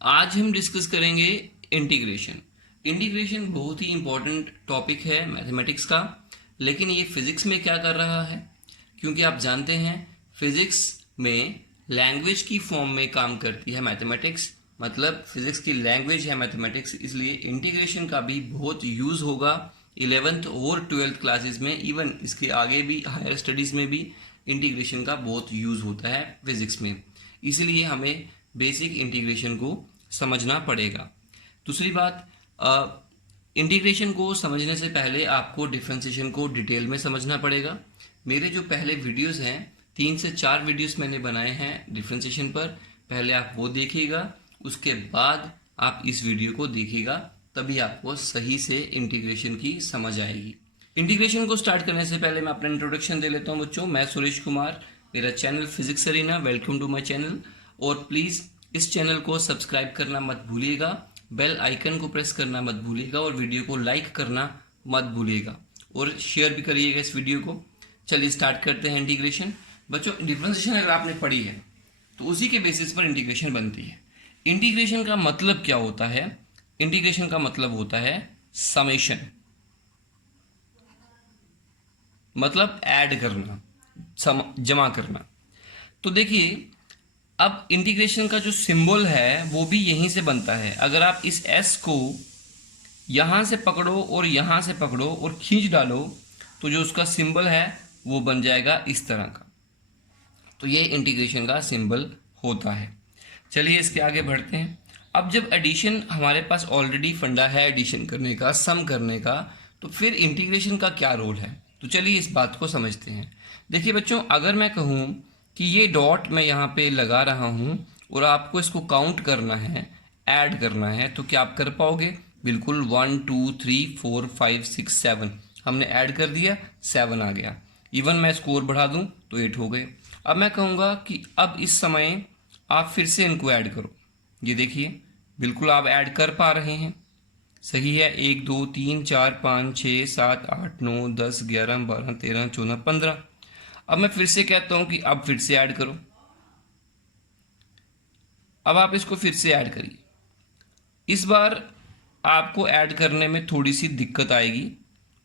आज हम डिस्कस करेंगे इंटीग्रेशन। इंटीग्रेशन बहुत ही इंपॉर्टेंट टॉपिक है मैथमेटिक्स का, लेकिन ये फिजिक्स में क्या कर रहा है, क्योंकि आप जानते हैं फिजिक्स में लैंग्वेज की फॉर्म में काम करती है मैथमेटिक्स, मतलब फिजिक्स की लैंग्वेज है मैथमेटिक्स, इसलिए इंटीग्रेशन का भी बहुत यूज़ होगा 11th और 12th क्लासेस में। इवन इसके आगे भी हायर स्टडीज़ में भी इंटीग्रेशन का बहुत यूज़ होता है फिजिक्स में, इसलिए हमें बेसिक इंटीग्रेशन को समझना पड़ेगा। दूसरी बात, इंटीग्रेशन को समझने से पहले आपको डिफरेंशिएशन को डिटेल में समझना पड़ेगा। मेरे जो पहले वीडियोस हैं 3 से 4 वीडियोस मैंने बनाए हैं डिफरेंशिएशन पर, पहले आप वो देखिएगा, उसके बाद आप इस वीडियो को देखिएगा, तभी आपको सही से इंटीग्रेशन की समझ आएगी। इंटीग्रेशन को स्टार्ट करने से पहले मैं अपना इंट्रोडक्शन दे लेता हूँ बच्चों। मैं सुरेश कुमार, मेरा channel physics arena, welcome to my channel. और प्लीज़ इस चैनल को सब्सक्राइब करना मत भूलिएगा, बेल आइकन को प्रेस करना मत भूलिएगा और वीडियो को लाइक करना मत भूलिएगा और शेयर भी करिएगा इस वीडियो को। चलिए स्टार्ट करते हैं इंटीग्रेशन। बच्चों, डिफरेंशिएशन अगर आपने पढ़ी है तो उसी के बेसिस पर इंटीग्रेशन बनती है। इंटीग्रेशन का मतलब क्या होता है? इंटीग्रेशन का मतलब होता है समेशन, मतलब ऐड करना, जमा करना। तो देखिए, अब इंटीग्रेशन का जो सिंबल है वो भी यहीं से बनता है। अगर आप इस s को यहाँ से पकड़ो और यहाँ से पकड़ो और खींच डालो तो जो उसका सिंबल है वो बन जाएगा इस तरह का। तो ये इंटीग्रेशन का सिंबल होता है। चलिए इसके आगे बढ़ते हैं। अब जब एडिशन हमारे पास ऑलरेडी फंडा है एडिशन करने का, सम करने का, तो फिर इंटीग्रेशन का क्या रोल है? तो चलिए इस बात को समझते हैं। देखिए बच्चों, अगर मैं कहूँ कि ये डॉट मैं यहाँ पे लगा रहा हूँ और आपको इसको काउंट करना है, ऐड करना है, तो क्या आप कर पाओगे? बिल्कुल। 1 2 3 4 5 6 7 हमने ऐड कर दिया, 7 आ गया। इवन मैं स्कोर बढ़ा दूँ तो 8 हो गए। अब मैं कहूँगा कि अब इस समय आप फिर से इनको ऐड करो। ये देखिए, बिल्कुल आप ऐड कर पा रहे हैं, सही है। 1 2 3 4 5 6 7 8 9 10 11 12 13 14 15। अब मैं फिर से कहता हूं कि अब फिर से ऐड करो। अब आप इसको फिर से ऐड करिए। इस बार आपको ऐड करने में थोड़ी सी दिक्कत आएगी।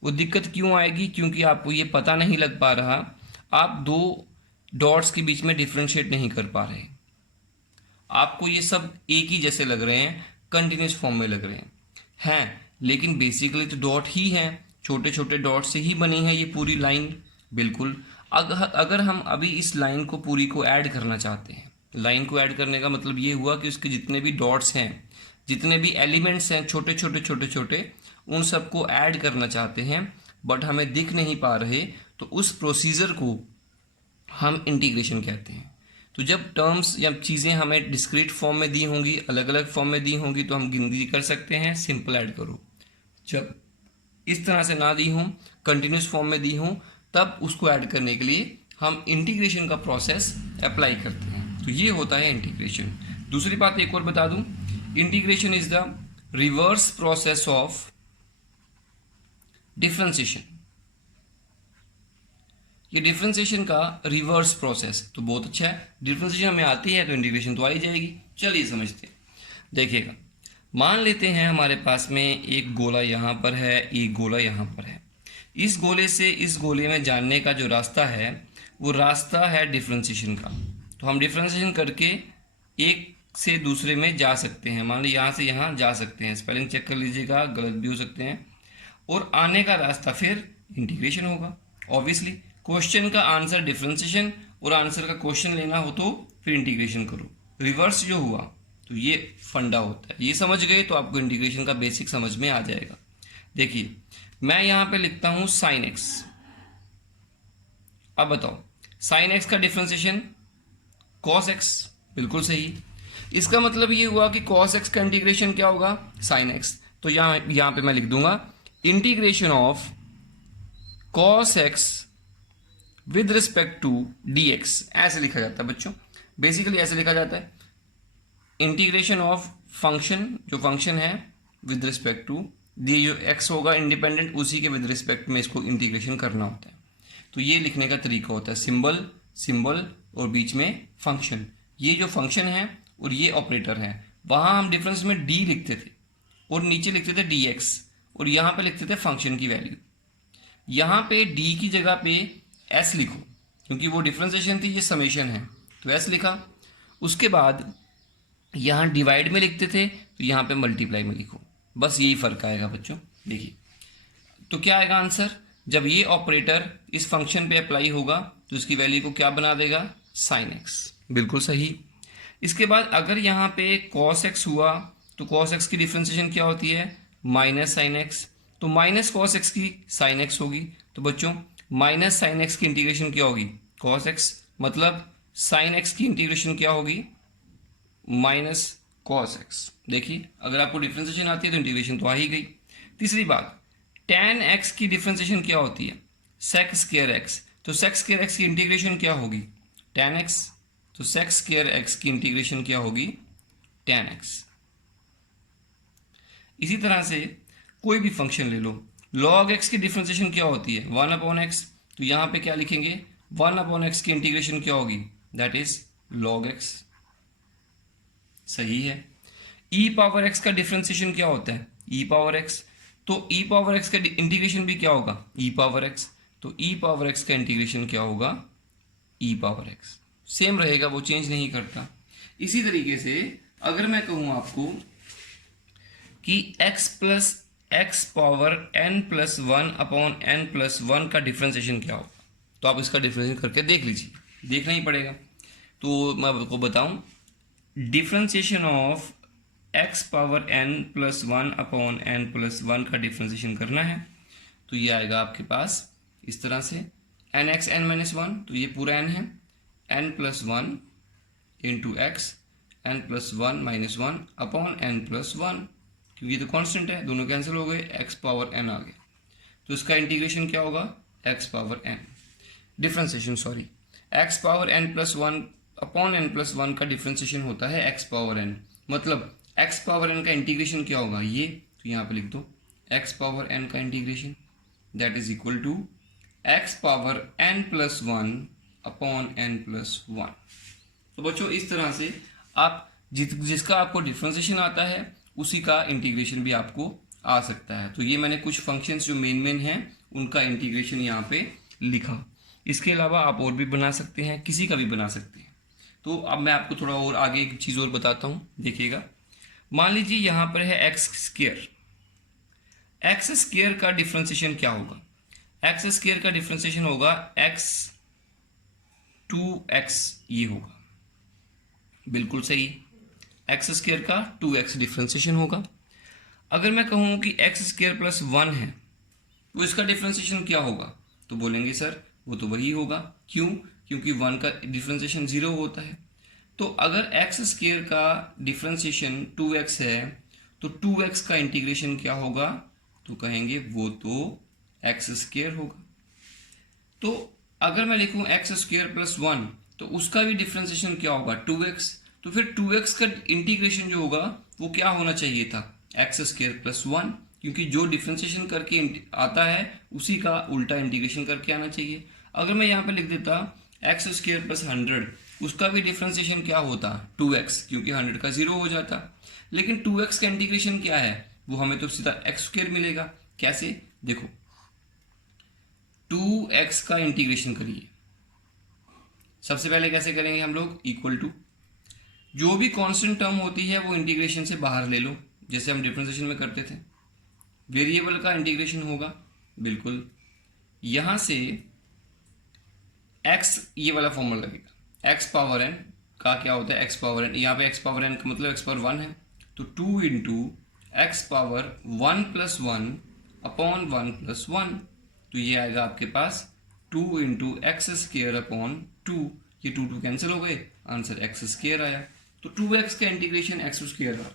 वो दिक्कत क्यों आएगी? क्योंकि आपको ये पता नहीं लग पा रहा, आप दो डॉट्स के बीच में डिफ्रेंशिएट नहीं कर पा रहे। आपको ये सब एक ही जैसे लग रहे हैं, कंटिन्यूस फॉर्म में लग रहे हैं, लेकिन बेसिकली तो डॉट ही हैं, छोटे छोटे डॉट से ही बनी है ये पूरी लाइन। बिल्कुल। अगर हम अभी इस लाइन को पूरी को ऐड करना चाहते हैं, लाइन को ऐड करने का मतलब ये हुआ कि उसके जितने भी डॉट्स हैं, जितने भी एलिमेंट्स हैं, छोटे छोटे छोटे छोटे, उन सबको ऐड करना चाहते हैं, बट हमें दिख नहीं पा रहे, तो उस प्रोसीजर को हम इंटीग्रेशन कहते हैं। तो जब टर्म्स या चीज़ें हमें डिस्क्रीट फॉर्म में दी होंगी, अलग अलग फॉर्म में दी होंगी, तो हम गिनती कर सकते हैं, सिंपल ऐड करो। जब इस तरह से ना दी हों, कंटिन्यूस फॉर्म में दी हों, तब उसको ऐड करने के लिए हम इंटीग्रेशन का प्रोसेस अप्लाई करते हैं। तो ये होता है इंटीग्रेशन। दूसरी बात एक और बता दूं, integration is the reverse process of differentiation. ये डिफरेंशिएशन का रिवर्स प्रोसेस तो बहुत अच्छा है। डिफरेंशिएशन हमें आती है तो इंटीग्रेशन तो आ ही जाएगी। चलिए समझते हैं। देखिएगा, मान लेते हैं हमारे पास में एक गोला यहाँ पर है, एक गोला यहाँ पर है। इस गोले से इस गोले में जाने का जो रास्ता है वो रास्ता है डिफरेंशिएशन का। तो हम डिफरेंशिएशन करके एक से दूसरे में जा सकते हैं। मान लीजिए यहाँ से यहाँ जा सकते हैं, स्पेलिंग चेक कर लीजिएगा, गलत भी हो सकते हैं। और आने का रास्ता फिर इंटीग्रेशन होगा। ऑब्वियसली क्वेश्चन का आंसर डिफरेंशिएशन और आंसर का क्वेश्चन लेना हो तो फिर इंटीग्रेशन करो। रिवर्स जो हुआ तो ये फंडा होता है। ये समझ गए तो आपको इंटीग्रेशन का बेसिक समझ में आ जाएगा। देखिए, मैं यहां पे लिखता हूं साइन एक्स। अब बताओ, साइन एक्स का डिफरेंशिएशन कॉस एक्स, बिल्कुल सही। इसका मतलब ये हुआ कि कॉस एक्स का इंटीग्रेशन क्या होगा? Sine x. तो यहां पे मैं लिख दूंगा integration of cos x with respect to d x. ऐसे लिखा जाता है बच्चों, बेसिकली ऐसे लिखा जाता है, इंटीग्रेशन ऑफ फंक्शन, जो फंक्शन है, विद रिस्पेक्ट टू दी जो एक्स होगा इंडिपेंडेंट, उसी के विद रिस्पेक्ट में इसको इंटीग्रेशन करना होता है। तो ये लिखने का तरीका होता है, सिंबल और बीच में फंक्शन। ये जो फंक्शन है और ये ऑपरेटर है, वहाँ हम डिफरेंस में डी लिखते थे और नीचे लिखते थे डी एक्स, और यहाँ पे लिखते थे फंक्शन की वैल्यू। यहाँ पे डी की जगह पे एस लिखो, क्योंकि वो डिफ्रेंसिएशन थी, ये समेशन है, तो एस लिखा। उसके बाद यहाँ डिवाइड में लिखते थे, तो यहाँ पे मल्टीप्लाई में लिखो। बस यही फ़र्क आएगा बच्चों। देखिए तो क्या आएगा आंसर, जब ये ऑपरेटर इस फंक्शन पे अप्लाई होगा तो इसकी वैल्यू को क्या बना देगा, साइन एक्स। बिल्कुल सही। इसके बाद अगर यहाँ पे कॉस एक्स हुआ तो कॉस एक्स की डिफ्रेंसिएशन क्या होती है, माइनस साइन एक्स। तो माइनस कॉस एक्स की साइन एक्स होगी। तो बच्चों माइनस साइन एक्स की इंटीग्रेशन क्या होगी, कॉस एक्स, मतलब साइन एक्स की इंटीग्रेशन क्या होगी, माइनस कॉस एक्स। देखिए अगर आपको डिफ्रेंसिएशन आती है तो इंटीग्रेशन तो आ ही गई। तीसरी बात, tan x की डिफ्रेंसिएशन क्या होती है, sec स्क्वायर x। तो sec स्क्वायर x की इंटीग्रेशन क्या होगी, tan x। तो sec स्क्वायर x की इंटीग्रेशन क्या होगी, tan x। इसी तरह से कोई भी फंक्शन ले लो, log x की डिफ्रेंसिएशन क्या होती है, 1/x। तो यहाँ पे क्या लिखेंगे, 1/x की इंटीग्रेशन क्या होगी, दैट इज log x। सही है। e पावर x का डिफ्रेंसिएशन क्या होता है, e पावर x। तो e पावर x का इंटीग्रेशन भी क्या होगा, e पावर x। तो e पावर x का इंटीग्रेशन क्या होगा, e पावर x। सेम रहेगा, वो चेंज नहीं करता। इसी तरीके से अगर मैं कहूँ आपको कि x plus x power n plus 1/n+1 का डिफ्रेंसिएशन क्या होगा, तो आप इसका डिफ्रेंशिएशन करके देख लीजिए, देखना ही पड़ेगा। तो मैं आपको बताऊं, differentiation of x power n+1/n+1 का डिफ्रेंसिएशन करना है तो ये आएगा आपके पास इस तरह से, nx n-1, तो ये पूरा n है, n+1 into x n+1 - 1/n+1, क्योंकि ये तो कांस्टेंट है, दोनों कैंसिल हो गए, x पावर n आ गए। तो इसका इंटीग्रेशन क्या होगा, x power n differentiation, sorry, x power n+1/n+1 का डिफ्रेंसिएशन होता है x पावर n। मतलब x पावर n का इंटीग्रेशन क्या होगा, ये तो यहाँ पे लिख दो, x पावर n का integration that is equal to x power n+1/n+1। तो बच्चों इस तरह से आप जिसका आपको डिफ्रेंसिएशन आता है उसी का इंटीग्रेशन भी आपको आ सकता है। तो ये मैंने कुछ फंक्शंस जो मेन हैं उनका इंटीग्रेशन यहाँ पे लिखा। इसके अलावा आप और भी बना सकते हैं, किसी का भी बना सकते हैं। तो अब मैं आपको थोड़ा और आगे एक चीज़ और बताता हूँ, देखिएगा। मान लीजिए यहाँ पर है एक्स स्क्वायर, एक्स स्क्वायर का डिफ्रेंसिएशन क्या होगा, एक्स स्क्वायर का डिफ्रेंसिएशन होगा x 2x, ये होगा, बिल्कुल सही, एक्स स्क्वायर का 2x डिफ्रेंसिएशन होगा। अगर मैं कहूँ कि एक्स स्क्वायर प्लस 1 है तो इसका डिफ्रेंसिएशन क्या होगा, तो बोलेंगे सर वो तो वही होगा, क्यों, क्योंकि 1 का डिफ्रेंसिएशन 0 होता है। तो अगर एक्स स्क्वायर का डिफ्रेंसिएशन 2x है तो 2x का इंटीग्रेशन क्या होगा, तो कहेंगे वो तो एक्स स्क्वायर होगा। तो अगर मैं लिखूँ एक्स स्क्वायर प्लस 1 तो उसका भी डिफ्रेंसिएशन क्या होगा, 2x। तो फिर 2x का इंटीग्रेशन जो होगा वो क्या होना चाहिए था, एक्स स्क्वायर प्लस 1, क्योंकि जो डिफ्रेंसिएशन करके आता है उसी का उल्टा इंटीग्रेशन करके आना चाहिए। अगर मैं यहाँ पे लिख देता एक्स स्क्वायर प्लस 100, उसका भी डिफ्रेंसिएशन क्या होता, 2x, क्योंकि 100 का 0 हो जाता। लेकिन 2x का इंटीग्रेशन क्या है, वो हमें तो सीधा एक्स स्क्वायर मिलेगा। कैसे, देखो 2x का इंटीग्रेशन करिए, सबसे पहले कैसे करेंगे हम लोग, इक्वल टू जो भी कांस्टेंट टर्म होती है वो इंटीग्रेशन से बाहर ले लो, जैसे हम डिफरेंशिएशन में करते थे। वेरिएबल का इंटीग्रेशन होगा, बिल्कुल यहां से x, ये वाला फॉर्मूला लगेगा, x पावर n का क्या होता है, x पावर n, यहाँ पे x पावर n का मतलब x पावर 1 है, तो 2 इंटू एक्स पावर 1+1/1+1, तो ये आएगा आपके पास 2 इंटू एक्स स्क्र अपॉन 2, ये 2 कैंसिल हो गए, आंसर एक्स स्क्र आया। तो 2x का इंटीग्रेशन एक्स स्क्र आ रहा है।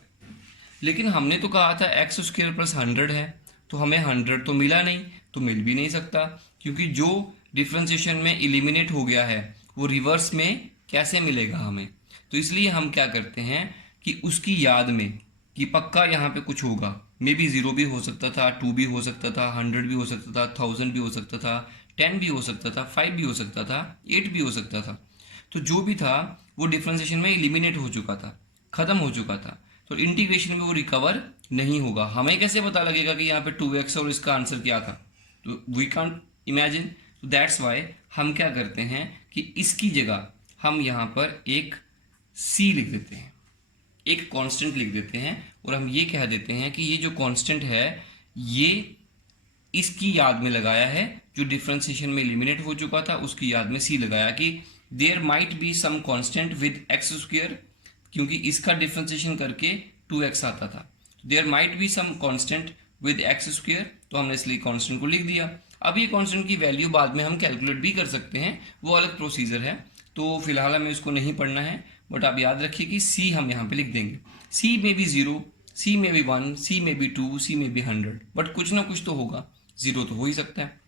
लेकिन हमने तो कहा था एक्स स्क्र प्लस 100 है, तो हमें 100 तो मिला नहीं, तो मिल भी नहीं सकता, क्योंकि जो डिफ्रेंशिएशन में इलिमिनेट हो गया है वो रिवर्स में कैसे मिलेगा हमें। तो इसलिए हम क्या करते हैं कि उसकी याद में कि पक्का यहाँ पे कुछ होगा, मे बी 0 भी हो सकता था, 2 भी हो सकता था, 100 भी हो सकता था, 1000 भी हो सकता था, 10 भी हो सकता था, 5 भी हो सकता था, 8 भी हो सकता था। तो जो भी था वो डिफ्रेंशिएशन में इलिमिनेट हो चुका था, ख़त्म हो चुका था। तो इंटीग्रेशन में वो रिकवर नहीं होगा। हमें कैसे पता लगेगा कि यहाँ पे 2x और इसका आंसर क्या था? तो वी कांट इमेजिन। तो दैट्स वाई हम क्या करते हैं कि इसकी जगह हम यहाँ पर एक c लिख देते हैं, एक कांस्टेंट लिख देते हैं, और हम ये कह देते हैं कि ये जो कांस्टेंट है ये इसकी याद में लगाया है, जो डिफरेंशिएशन में एलिमिनेट हो चुका था उसकी याद में c लगाया कि there might be some constant with x square, क्योंकि इसका डिफरेंशिएशन करके 2x आता था। There might be some constant with x square, तो हमने इसलिए कांस्टेंट को लिख दिया। अब ये कांस्टेंट की वैल्यू बाद में हम कैलकुलेट भी कर सकते हैं, वो अलग प्रोसीजर है, तो फिलहाल हमें इसको नहीं पढ़ना है। बट आप याद रखिए कि c हम यहाँ पे लिख देंगे। c में भी 0, c में भी 1, c में भी 2, c में भी 100, बट कुछ ना कुछ तो होगा, 0 तो हो ही सकता है।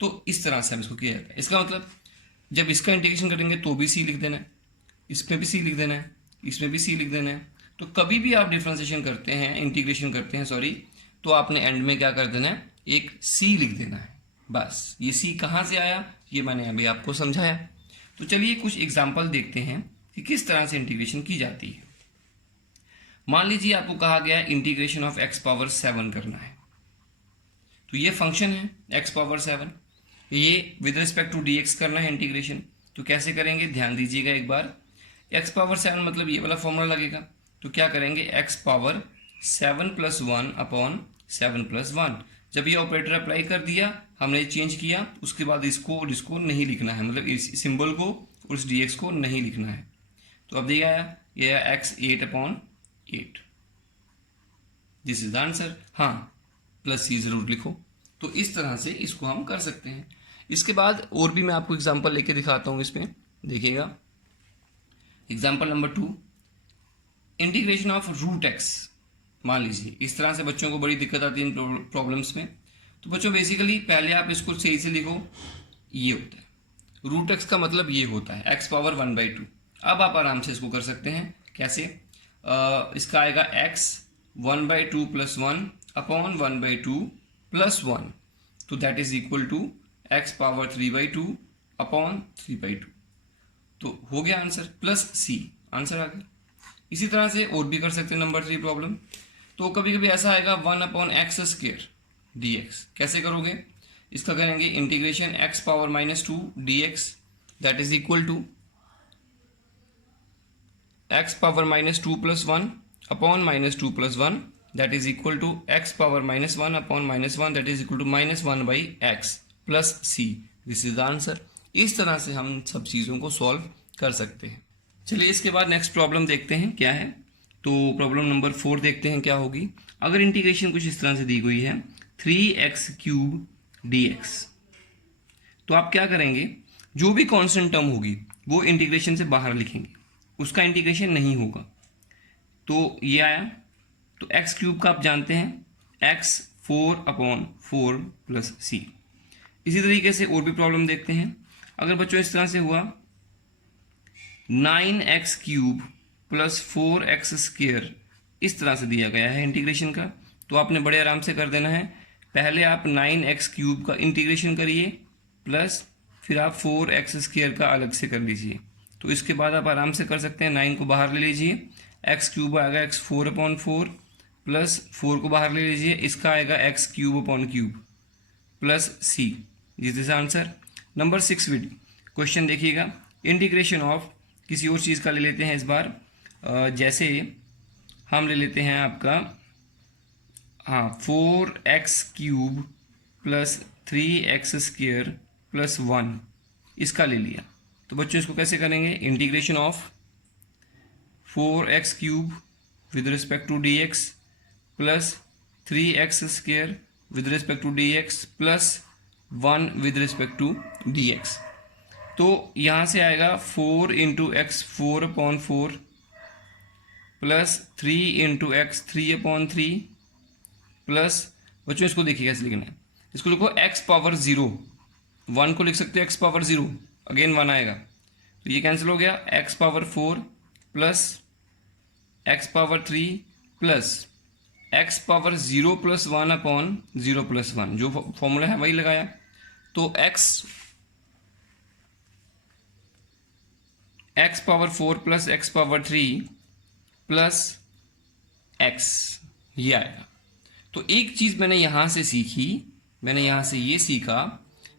तो इस तरह से हम इसको किया जाता है। इसका मतलब जब इसका इंटीग्रेशन करेंगे तो भी c लिख देना है, इसमें भी c लिख देना है, इसमें भी c लिख देना है। तो कभी भी आप डिफरेंशिएशन करते हैं, इंटीग्रेशन करते हैं सॉरी, तो आपने एंड में क्या कर देना है, एक c लिख देना है। बस ये c कहाँ से आया ये मैंने अभी आपको समझाया। तो चलिए कुछ एग्जाम्पल देखते हैं कि किस तरह से इंटीग्रेशन की जाती है। मान लीजिए आपको कहा गया है इंटीग्रेशन ऑफ x पावर 7 करना है। तो ये फंक्शन है x पावर 7, ये विद रिस्पेक्ट टू dx करना है इंटीग्रेशन। तो कैसे करेंगे ध्यान दीजिएगा एक बार। x पावर 7 मतलब ये वाला फॉर्मूला लगेगा। तो क्या करेंगे, x पावर 7 + 1 अपॉन 7 + 1। जब ये ऑपरेटर अप्लाई कर दिया, हमने चेंज किया, उसके बाद इसको और इसको नहीं लिखना है, मतलब इस सिंबल को और इस dx को नहीं लिखना है। तो अब दिया आया, ये आया x 8/8। This is the answer. हाँ, प्लस c जरूर लिखो। तो इस तरह से इसको हम कर सकते हैं। इसके बाद और भी मैं आपको एग्जांपल लेके दिखाता हूँ इसमें, देखिएगा। Example number 2, integration of √x। मान लीजिए इस तरह से बच्चों को बड़ी दिक्कत आती है इन प्रॉब्लम्स में। तो बच्चों बेसिकली पहले आप इसको सही से लिखो, ये होता है √x का मतलब ये होता है x पावर 1/2। अब आप आराम से इसको कर सकते हैं। कैसे? इसका आएगा x 1/2 + 1 अपॉन 1/2 + 1, तो that is equal to x power 3/2 upon 3/2। तो हो गया आंसर, प्लस c, आंसर आ गया। इसी तरह से और भी कर सकते हैं नंबर 3 प्रॉब्लम। तो कभी कभी ऐसा आएगा 1/x² dx। कैसे करोगे? इसका करेंगे integration x power -2 dx, that is equal to x power -2 + 1 upon -2 + 1, that is equal to x power -1 upon -1, that is equal to -1/x plus c। This is the answer. इस तरह से हम सब चीज़ों को सॉल्व कर सकते हैं। चलिए इसके बाद नेक्स्ट प्रॉब्लम देखते हैं क्या है। तो प्रॉब्लम नंबर 4 देखते हैं क्या होगी। अगर इंटीग्रेशन कुछ इस तरह से दी गई है 3x³ dx, तो आप क्या करेंगे, जो भी कांस्टेंट टर्म होगी वो इंटीग्रेशन से बाहर लिखेंगे, उसका इंटीग्रेशन नहीं होगा। तो ये आया, तो x³ का आप जानते हैं x 4/4 + c। इसी तरीके से और भी प्रॉब्लम देखते हैं। अगर बच्चों इस तरह से हुआ 9x³ + 4x², इस तरह से दिया गया है इंटीग्रेशन का, तो आपने बड़े आराम से कर देना है। पहले आप 9x³ का इंटीग्रेशन करिए, प्लस फिर आप 4x² का अलग से कर लीजिए। तो इसके बाद आप आराम से कर सकते हैं, 9 को बाहर ले लीजिए, x³ आएगा x 4/4 प्लस 4 को बाहर ले लीजिए, इसका आएगा x³ plus c। This is answer. Number 6 with question देखिएगा, इंटीग्रेशन ऑफ किसी और चीज़ का ले लेते हैं इस बार। जैसे हम ले लेते हैं आपका 4x³ + 3x² + 1, इसका ले लिया। तो बच्चों इसको कैसे करेंगे, integration of 4x³ with respect to dx plus 3x² with respect to dx plus 1 with respect to dx। तो यहाँ से आएगा 4 × x 4/4 प्लस 3 × x 3/3 प्लस, बच्चों इसको देखिए कैसे लिखना है, इसको लिखो x पावर 0, 1 को लिख सकते हो x पावर 0, अगेन 1 आएगा, तो ये कैंसिल हो गया, x power 4 plus x power 3 plus x power 0 + 1/0 + 1, जो फॉर्मूला है वही लगाया। तो x power 4 plus x power 3 plus x, ये आएगा। तो एक चीज़ मैंने यहाँ से सीखी, मैंने यहाँ से ये सीखा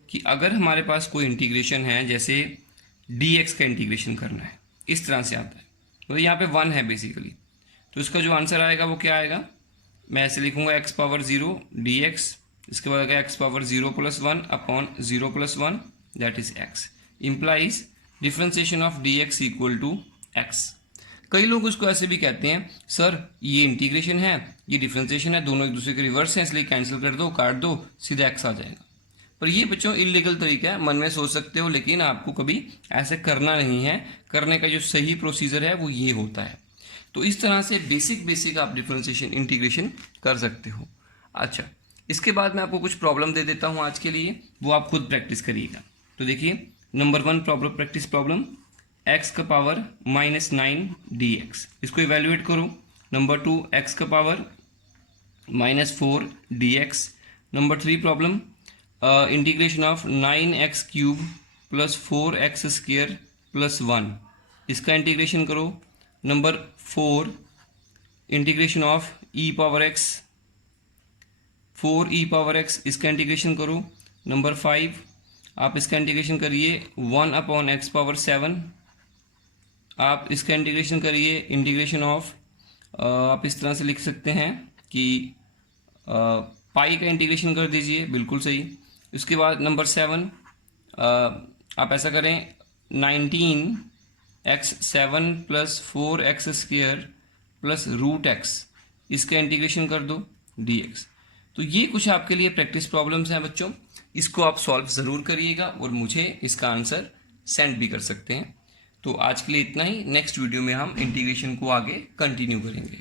कि अगर हमारे पास कोई इंटीग्रेशन है, जैसे dx का इंटीग्रेशन करना है, इस तरह से आता है, तो यहाँ पे 1 है बेसिकली, तो इसका जो आंसर आएगा वो क्या आएगा, मैं ऐसे लिखूंगा x पावर 0 dx, इसके बाद आएगा x power 0 + 1 upon 0 + 1 that is x, implies differentiation of dx equal to x। कई लोग उसको ऐसे भी कहते हैं, सर ये इंटीग्रेशन है, ये डिफ्रेंसिएशन है, दोनों एक दूसरे के रिवर्स हैं, इसलिए कैंसिल कर दो, काट दो, सीधा x आ जाएगा। पर ये बच्चों इलीगल तरीका है, मन में सोच सकते हो, लेकिन आपको कभी ऐसे करना नहीं है। करने का जो सही प्रोसीजर है वो ये होता है। तो इस तरह से बेसिक आप डिफरेंशिएशन इंटीग्रेशन कर सकते हो। अच्छा, इसके बाद मैं आपको कुछ प्रॉब्लम दे देता हूँ आज के लिए, वो आप खुद प्रैक्टिस करिएगा। तो देखिए, number 1 problem, practice problem, x का पावर -9 dx, इसको इवेल्युएट करो। नंबर 2 x का power -4 dx। Number 3 problem, integration of 9x³ + 4x² + 1, इसका इंटीग्रेशन करो। Number 4 integration of e power x 4e power x, इसका इंटीग्रेशन करो। नंबर 5 आप इसका इंटीग्रेशन करिए 1/x पावर 7, आप इसका इंटीग्रेशन करिए, इंटीग्रेशन ऑफ आप इस तरह से लिख सकते हैं कि पाई का इंटीग्रेशन कर दीजिए, बिल्कुल सही। उसके बाद नंबर 7 आप ऐसा करें 19x7 + 4x² + √x, इसका इंटीग्रेशन कर दो dx। तो ये कुछ आपके लिए प्रैक्टिस प्रॉब्लम्स हैं बच्चों, इसको आप सॉल्व ज़रूर करिएगा और मुझे इसका आंसर सेंड भी कर सकते हैं। तो आज के लिए इतना ही, नेक्स्ट वीडियो में हम इंटीग्रेशन को आगे कंटिन्यू करेंगे।